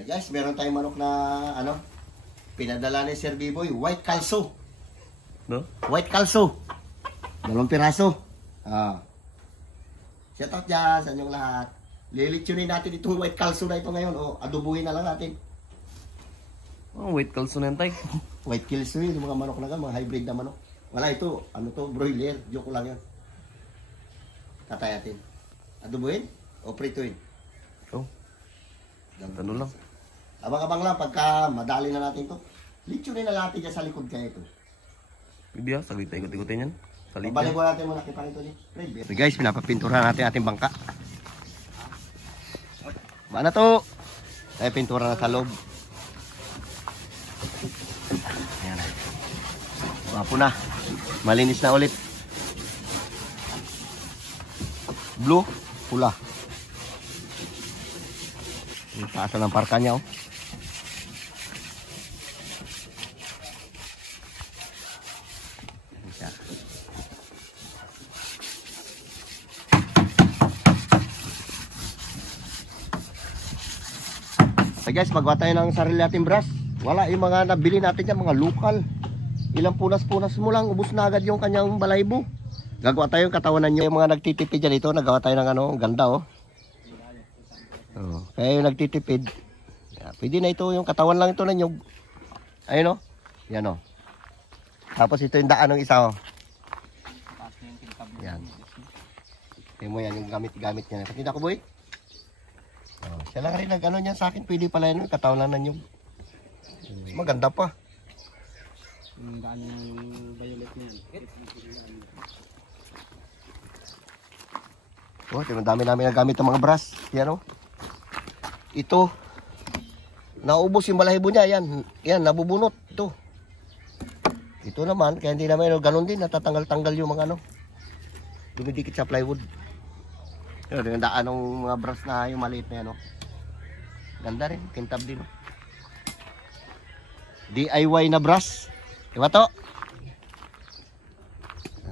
Okay guys, meron tayong manok na ano, pinadala ni Sir B-Boy, white calso. No? White calso. 2 piraso. Shout out dyan sa inyong lahat. Lilitsunin natin itong white calso na ito ngayon. O, adubuhin na lang natin. Oh, white calso na yan, tay. White calso yun, mga manok na gan, mga hybrid na manok. Wala ito, ano to, broiler. Joke lang yun. Tatay natin. Adubuhin o prituin? Oh, ano lang. Abang-abang lang, pagka madali na natin to. Litsunin na natin dyan sa likod kaya ito. Hindi ah, saglit tayo ikot-ikotin yan. Babalik ko natin muna kita nito ni Fred. So guys, pinapapintura natin ating bangka. Mana to? Tayo pintura na sa loob. Ayan na. Wapo na. Malinis na ulit. Blue, pula. Yung taas ng parka niya oh. So guys, magawa tayo ng sarili natin brush. Wala yung mga nabili natin dyan, mga local. Ilang punas-punas mo lang, ubos na agad yung kanyang balaybo. Gagawa tayo yung katawanan nyo. Yung mga nagtitipid dyan ito, nagawa tayo ng ano, ganda oh. Kaya yung nagtitipid, pwede na ito, yung katawan lang ito na nyug. Ayun oh, yan oh. Tapos ito yung daan ng isa oh. Yan. Tingnan mo yan, yung gamit-gamit niya. Patinda ko boy. Siya lang rin nag-ano niyan sa akin, pwede pala yun, katawan lang na nyug. Maganda pa. Yung daan yung violet niyan. Oh, dami namin nagamit ng mga brass. Yan oh. Ito. Naubos yung balahibo niya. Yan. Yan, nabubunot. Ito. Ito naman, kaya hindi naman ganun din. Natatanggal-tanggal yung mga ano. Dumidikit sa plywood. Pero yung daan ng mga brass na yung maliit na yan oh. Ganda rin. Kintab din oh. DIY na brass. Diba to?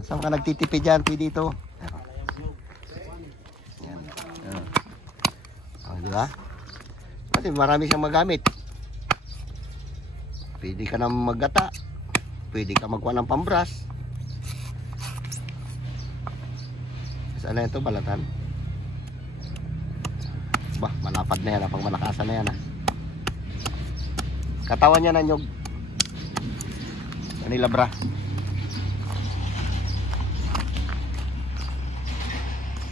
Saan ka nagtitipid dyan? Pwede ito. Yan. Diba? Kasi marami siyang magamit. Pwede ka na maggata. Pwede ka magkuha ng pambras. Saan na ito? Balatan? Bah, malapad na yan. Pag malakasan na yan. Katawan niya na nyog. Manila bra.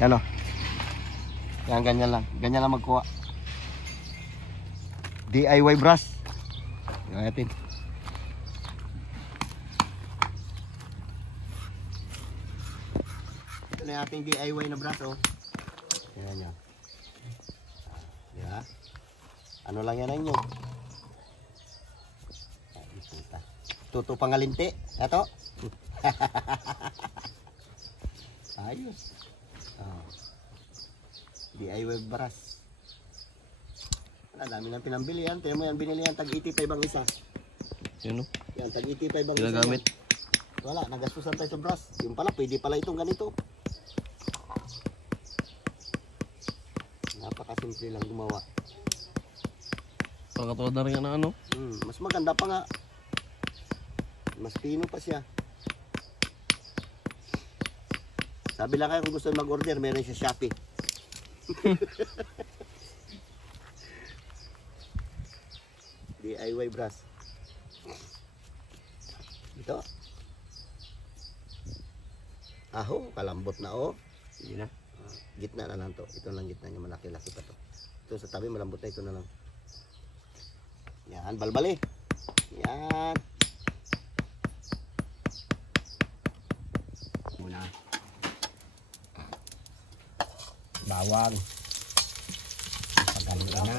Yan o. Yan, ganyan lang. Ganyan lang magkuha. DIY brush. Yan natin. Ito na yung ating DIY na brush o. Yan yan. Yan. Ano lang yan ang nyog. Tuto pangalinti. Ito. Ayos. DIY brush. Ang dami nang pinambili yan. Tiyan mo yan, binili yan. Tag-85 ang isa. Yan o. Yan, tag-85 ang isa. Ginagamit. Wala, nagastusan tayo sa brush. Yung pala, pwede pala itong ganito. Napakasimple lang gumawa. Pakatuwad na rin ano. Mas maganda pa nga. Mas pino pa siya. Sabi lang kayo kung gusto mag-order, meron siya Shopee. DIY brush. Ito. Aho, kalambot na oh. Hindi na. Gitna na lang to. Ito lang gitna niya, malaki-laki pa to. Ito sa tabi, malambot na ito na lang. Yan, balbali. Yan. Muna. Bawang. Pagaling na.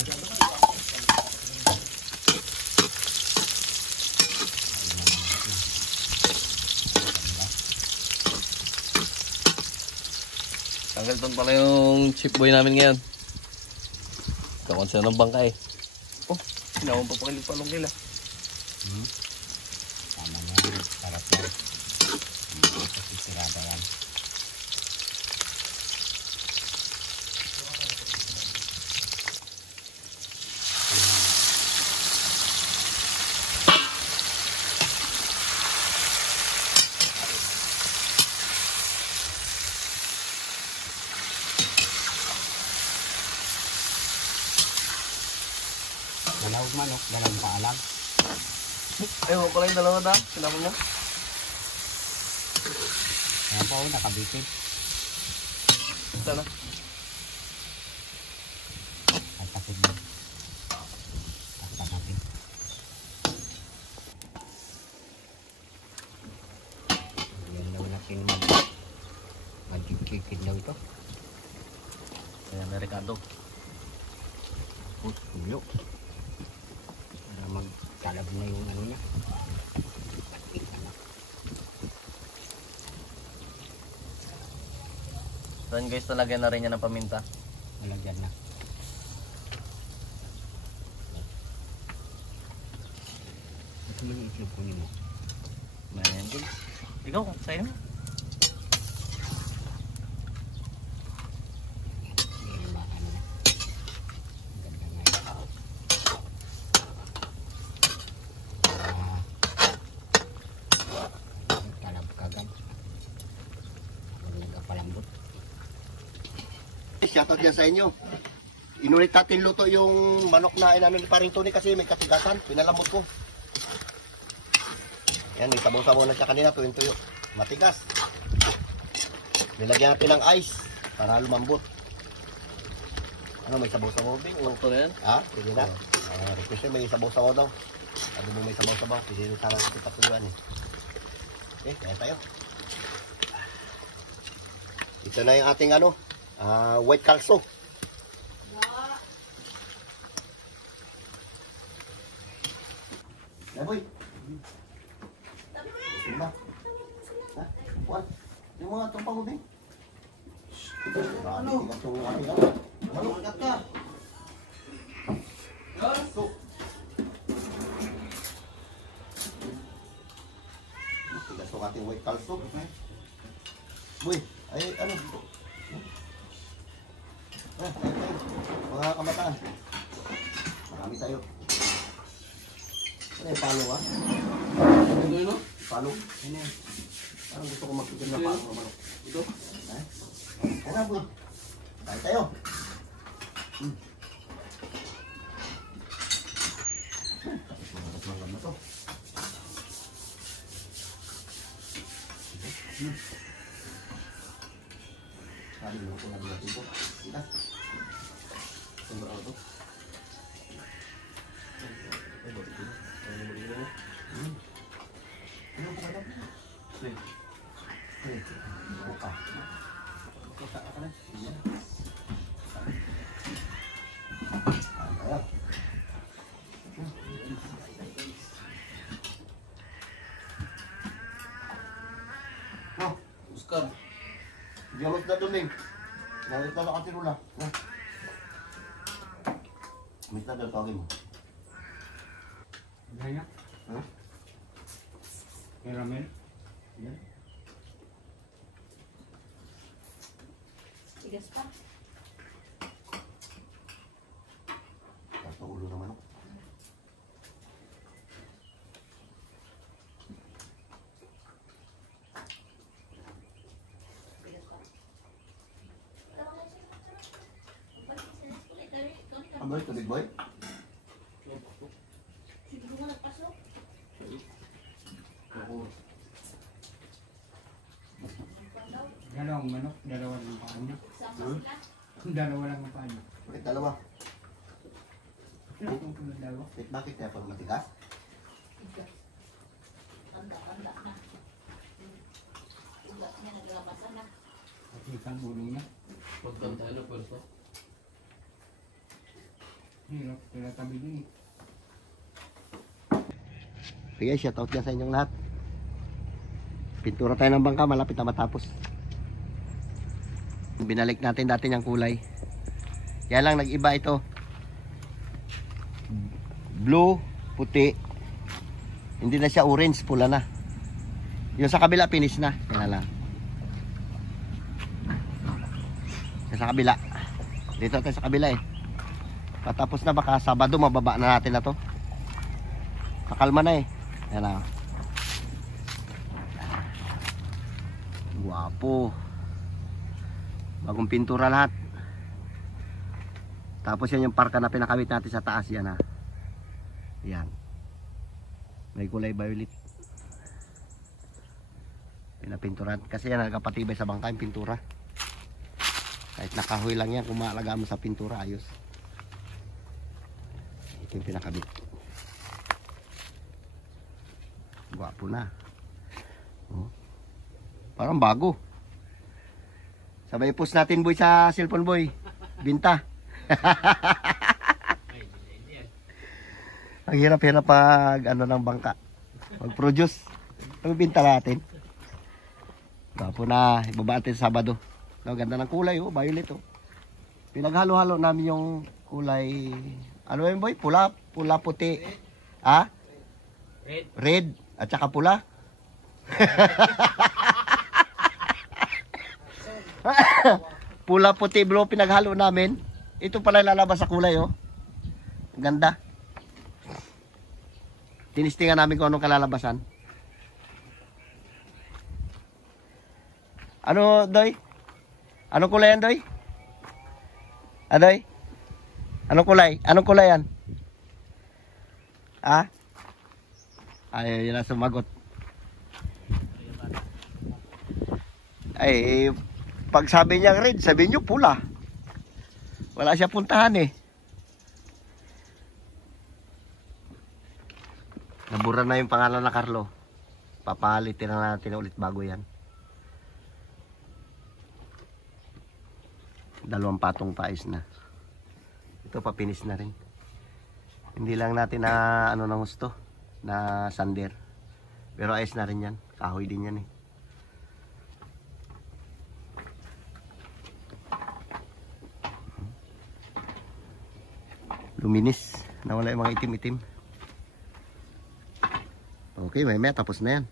Tanggalton pala yung chip boy namin ngayon. Kakonsya ng bangka eh. Oh, sinawang pa pakilipalong kila. Tama na yan. Sarap yan. Hindi ito sisirada yan. Dalawang manok, dalawang paalam. Ewan ko lang yung dalawa na. Sinabi mo? Ayan po, nakabitid. Sana. At tapos mo. Takpan natin. Yan daw natin magkikikid daw ito. Ayan, may Ricardo. Tuyo. Para magkalab na yung ano niya. So yun guys, talagyan na rin niya ng paminta. Malagyan na. Ito mo yung itlog kunin mo. Ayan guys. Ikaw, sa'yo. Yan ba ano na. Ganda nga yun. Kalab kagad. Ako nagpalambot. Shoutout yan sa inyo. Inulit natin luto yung manok na inano ni Paring Tony kasi may katigasan. Pinalambot ko. Yan, may sabaw-sabaw na siya kanina, tuyo. Matigas. Nilagyan natin ng ice para lumambot. Ano, may sabaw-sabaw din? Ito na yan. Ha? Pwede na. Request may sabaw-sabaw daw. Sabi mo may sabaw-sabaw. Pwede rin sana ito patuluan eh. Okay, kaya tayo. Ito na yung ating ano, white calso. Boy. Diba? Ha? What? Yung mga tropa mo din? Ano? Ano? Magat ka? Ito. Tigas yung ating white calso. Boy, ay ano? Mga kamataan. Marami tayo. Ano yung palo ha? Ito yun, no? Palo. Ano yan? Parang gusto ko magpipin na palo. Manok. Ito. Eh? Ano boy? Tayo tayo. Tapos lang na to. Sabi mo ko na natin ito. Kita. Ito ba ito? Ano po ka daw? Buka. Buka ka na. Ayan. Oh, Oscar. dialog na duming. Nalit na nakatirula. Miss na daw tawagin mo. Gaya. Ha? Caramel. Yan. Tigas pa. Tapos na ulo ng manok. Tigas pa. Ano ito, big boy? Siguro mo nagpasok. Dalawang manok, dalawa lang paa niya. Sama sila. Dalawa lang ang paa niya. Bakit dalawa? Ito dalawa. Bakit kaya pag matigas? Tigas. Tanda-tanda na. Ugat niya naglabasan na. At isang ulo niya. Pagkanta tayo, pwerso. Hirap, kaya tabi din eh. Sige, shoutout dyan sa inyong lahat. Pintura tayo ng bangka, malapit na matapos. Binalik natin dati yung kulay. Kaya lang nag-iba ito. Blue, puti. Hindi na siya orange, pula na. Yung sa kabila, finish na. Yan na lang. Yung sa kabila. Dito tayo sa kabila eh. Patapos na, baka Sabado mababa na natin na to. Pakalma na eh. Yan na. Guwapo. Bagong pintura lahat. Tapos yan yung parka na pinakabit natin sa taas yan ha. Yan. May kulay violet. Pinapinturan. Kasi yan nagkapatibay sa bangka yung pintura. Kahit nakahoy lang yan, kung maalagaan mo sa pintura, ayos. Ito yung pinakabit. Gwapo na. Oh. Parang bago. Sabay post natin boy sa cellphone boy. Binta. Ang hirap-hirap pag ano ng bangka. Mag-produce. Binta natin. Gwapo na. Ibaba natin sa Sabado. Ang ganda ng kulay, oh, violet, oh. Pinaghalo-halo namin yung kulay, ano yun boy? Pula, puti. Ha? Red. At saka pula. Pula, puti, bro, pinaghalo namin. Ito pala lalabas sa kulay, oh. Ang ganda. Tinistingan namin kung anong kalalabasan. Ano, Doy? Anong kulay yan, Doy? Doy? Anong kulay? Anong kulay yan? Ha? Ay, yun na sumagot. Ay, pag sabi niya red, sabi niyo pula. Wala siya puntahan eh. Nabura na yung pangalan na Carlo. Papalitin na natin ulit bago yan. 2 patong paayos na. Ito papinis na rin. Hindi lang natin na ano ng gusto na sander. Pero ayos na rin yan. Kahoy din yan eh. Luminis. Nawala yung mga itim-itim. Okay, may tapos na yan.